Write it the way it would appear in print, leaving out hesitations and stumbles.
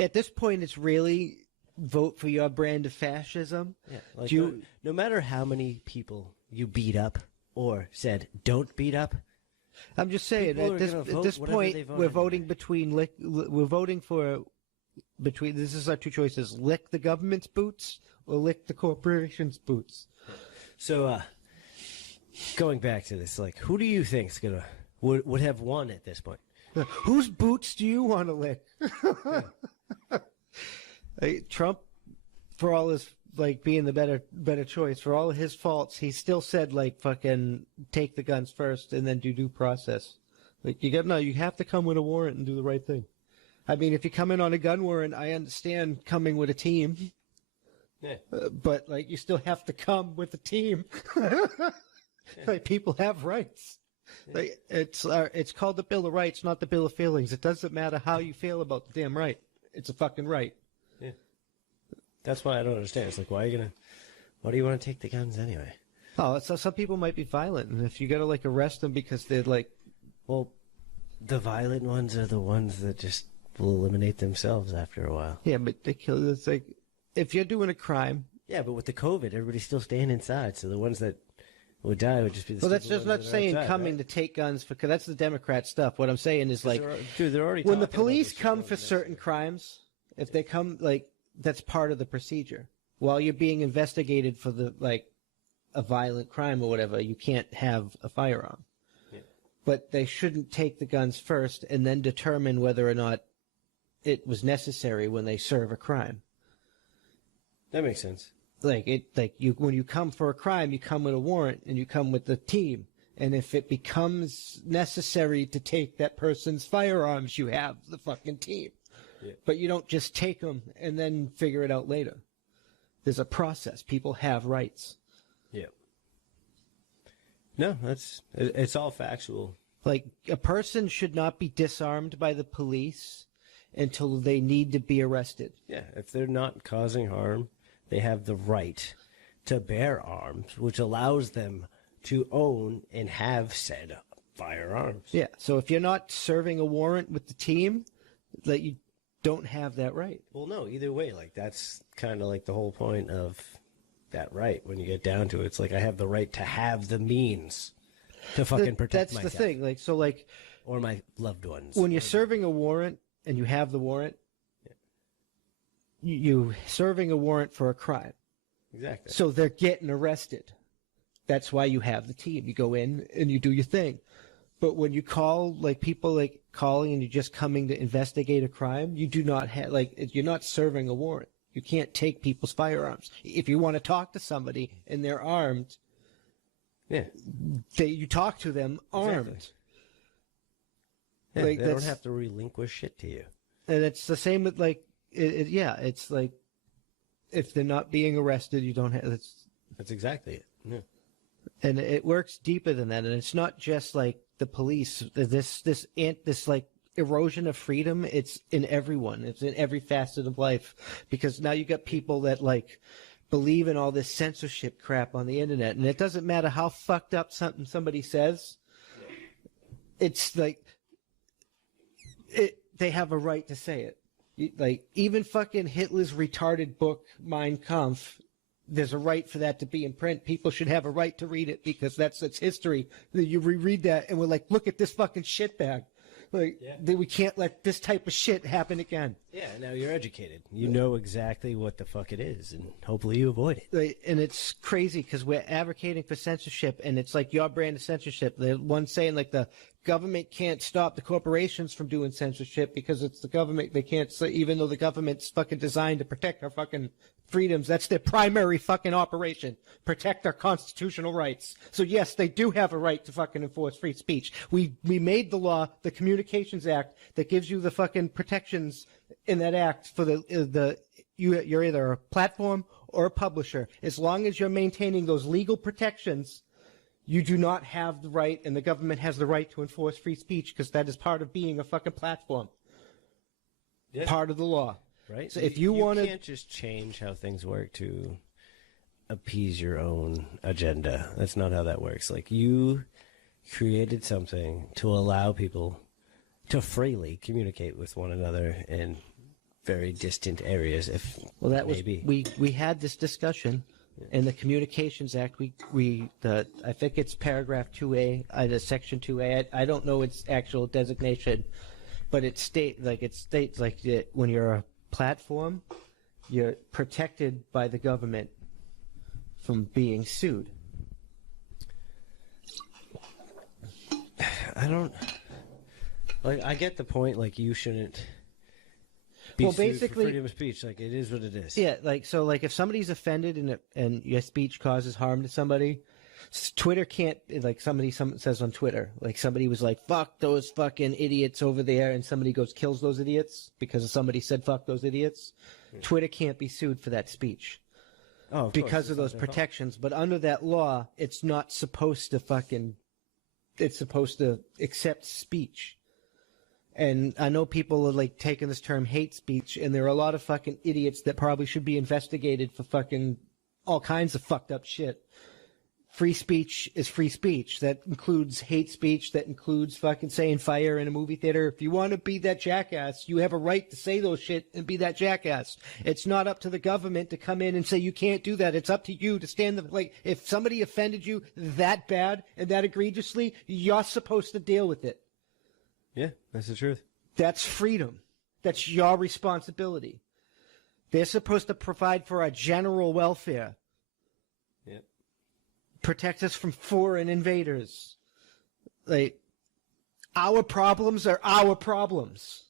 At this point, it's really vote for your brand of fascism. Yeah, like no matter how many people you beat up or said don't beat up. I'm just saying at this point we're voting between this is our two choices: lick the government's boots or lick the corporation's boots. So going back to this, like, who do you think's would have won at this point? Whose boots do you want to lick? Trump, for all his being the better choice, for all of his faults, he still said fucking take the guns first and then do due process. You have to come with a warrant and do the right thing. I mean, if you come in on a gun warrant, I understand coming with a team. Yeah. But you still have to come with a team. People have rights. Yeah. It's called the Bill of Rights, not the Bill of Feelings. It doesn't matter how you feel about the damn right. It's a fucking right. Yeah. That's why I don't understand. It's why do you want to take the guns anyway? Oh, so some people might be violent, and if you gotta arrest them because they're well, the violent ones are the ones that just will eliminate themselves after a while. Yeah, but they kill. It's if you're doing a crime. Yeah, but with the COVID, everybody's still staying inside, so the ones that would die would just be the. Well, that's just not saying outside, coming to take guns because that's the Democrat stuff. What I'm saying is they're already when the police come for certain crimes, if they come that's part of the procedure. While you're being investigated for a violent crime or whatever, you can't have a firearm. Yeah. But they shouldn't take the guns first and then determine whether or not it was necessary when they serve a crime. That makes sense. When you come for a crime, you come with a warrant and you come with the team. And if it becomes necessary to take that person's firearms, you have the fucking team. Yeah. But you don't just take them and then figure it out later. There's a process. People have rights. Yeah. No, it's all factual. A person should not be disarmed by the police until they need to be arrested. Yeah, if they're not causing harm, they have the right to bear arms, which allows them to own and have said firearms. Yeah, so if you're not serving a warrant with the team, you don't have that right. Well, no, either way, that's kind of the whole point of that right. When you get down to it, it's I have the right to have the means to fucking protect myself. That's the thing. Or my loved ones. When you're serving a warrant and you have the warrant, you're serving a warrant for a crime. Exactly. So they're getting arrested. That's why you have the team. You go in and you do your thing. But when you call, people calling and you're just coming to investigate a crime, you do not have, you're not serving a warrant. You can't take people's firearms. If you want to talk to somebody and they're armed, yeah, you talk to them armed. Exactly. Yeah, they don't have to relinquish shit to you. And it's the same with it's if they're not being arrested, you don't have. That's exactly it. Yeah. And it works deeper than that, and it's not just the police. This erosion of freedom. It's in everyone. It's in every facet of life, because now you got people that believe in all this censorship crap on the internet, and it doesn't matter how fucked up somebody says. It's they have a right to say it. Even fucking Hitler's retarded book Mein Kampf. There's a right for that to be in print. People should have a right to read it because that's its history. You reread that and we're look at this fucking shitbag. We can't let this type of shit happen again. Yeah, now you're educated. You know exactly what the fuck it is, and hopefully you avoid it. And it's crazy because we're advocating for censorship, and it's your brand of censorship. The one saying the government can't stop the corporations from doing censorship because it's the government. They can't say, even though the government's fucking designed to protect our fucking freedoms. That's their primary fucking operation. Protect our constitutional rights. So yes, they do have a right to fucking enforce free speech. We made the law, the Communications Act, that gives you the fucking protections in that act for you're either a platform or a publisher. As long as you're maintaining those legal protections, you do not have the right, and the government has the right to enforce free speech because that is part of being a fucking platform. Yeah. Part of the law. Right. So if you want to, can't just change how things work to appease your own agenda. That's not how that works. You created something to allow people to freely communicate with one another and very distant areas. If Well, that was maybe. we had this discussion in the Communications Act. I think it's paragraph 2A, section 2A. I don't know its actual designation, but it states that when you're a platform, you're protected by the government from being sued. I don't like. I get the point. Like, you shouldn't be sued basically, for freedom of speech. Like, it is what it is. Yeah, if somebody's offended and your speech causes harm to somebody, Twitter can't, somebody says on Twitter, like somebody was like, fuck those fucking idiots over there, and somebody kills those idiots because somebody said fuck those idiots. Twitter can't be sued for that speech. Oh, of because course, of those protections. But under that law, it's not supposed to it's supposed to accept speech. And I know people are taking this term hate speech, and there are a lot of fucking idiots that probably should be investigated for fucking all kinds of fucked up shit. Free speech is free speech. That includes hate speech. That includes fucking saying fire in a movie theater. If you want to be that jackass, you have a right to say those shit and be that jackass. It's not up to the government to come in and say you can't do that. It's up to you to stand if somebody offended you that bad and that egregiously, you're supposed to deal with it. Yeah, that's the truth. That's freedom. That's your responsibility. They're supposed to provide for our general welfare. Yeah. Protect us from foreign invaders. Our problems are our problems.